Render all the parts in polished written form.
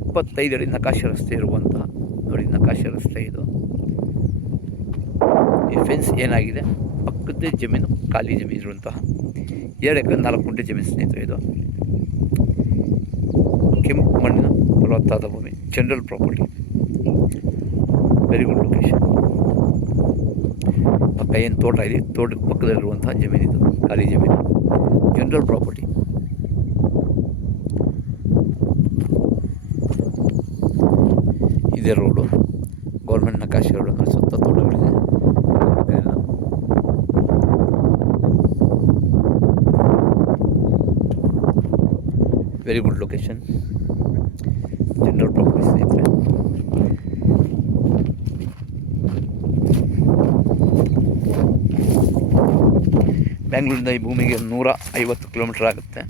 25 ಅಡಿ ನಕಾಶೆ ರಸ್ತೆ ಇರುವಂತಹ, ನೋಡಿ ನಕಾಶೆ ರಸ್ತೆ ಇದು. ಈ ಫೆನ್ಸ್ ಏನಾಗಿದೆ, ಪಕ್ಕದ ಜಮೀನು, ಖಾಲಿ ಜಮೀನು ಇರುವಂತಹ 2 ಎಕರೆ 4 ಗುಂಟೆ ಜಮೀನು ಸ್ನೇಹಿತರೆ. ಇದು ಕೆಂಪು ಮಣ್ಣಿನ ಫಲವತ್ತಾದ ಭೂಮಿ, general property, very good location. ಪಕ್ಕ ಏನು ತೋಟ ಇದೆ, ತೋಟದ ಪಕ್ಕದಲ್ಲಿರುವಂತಹ ಜಮೀನು ಇದು, ಖಾಲಿ ಜಮೀನು, ಜನರಲ್ ಪ್ರಾಪರ್ಟಿ. ಇದೇ ರೋಡು, ಗೌರ್ಮೆಂಟ್ ನಕಾಶೆ ರೋಡು. ಅಂದರೆ ಸುತ್ತ ತೋಟಗಳಿದೆ. Very good location, general property ಸ್ನೇಹಿತರೆ. ಬೆಂಗಳೂರಿಂದ ಈ ಭೂಮಿಗೆ 150 ಕಿಲೋಮೀಟರ್ ಆಗುತ್ತೆ.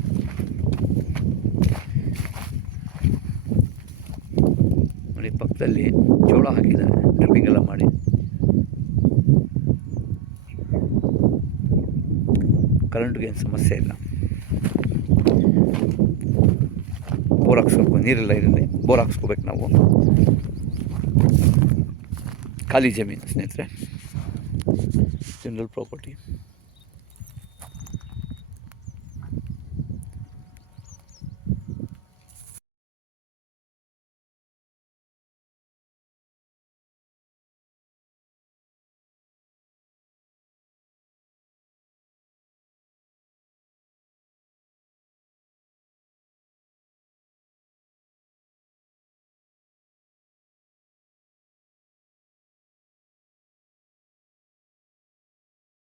ನೋಡಿ ಪಕ್ಕದಲ್ಲಿ ಜೋಳ ಹಾಕಿದ್ದಾರೆ, ಡ್ರಿಪ್ಪಿಂಗ್ ಎಲ್ಲ ಮಾಡಿ. ಕರೆಂಟ್ಗೆ ಏನು ಸಮಸ್ಯೆ ಇಲ್ಲ. ಬೋರ್ ಹಾಕ್ಸ್ಬೇಕು, ನೀರೆಲ್ಲ ಇರಲಿ, ಬೋರ್ ಹಾಕ್ಸ್ಕೋಬೇಕು ನಾವು. ಖಾಲಿ ಜಮೀನು ಸ್ನೇಹಿತರೆ, ಜನರಲ್ ಪ್ರಾಪರ್ಟಿ.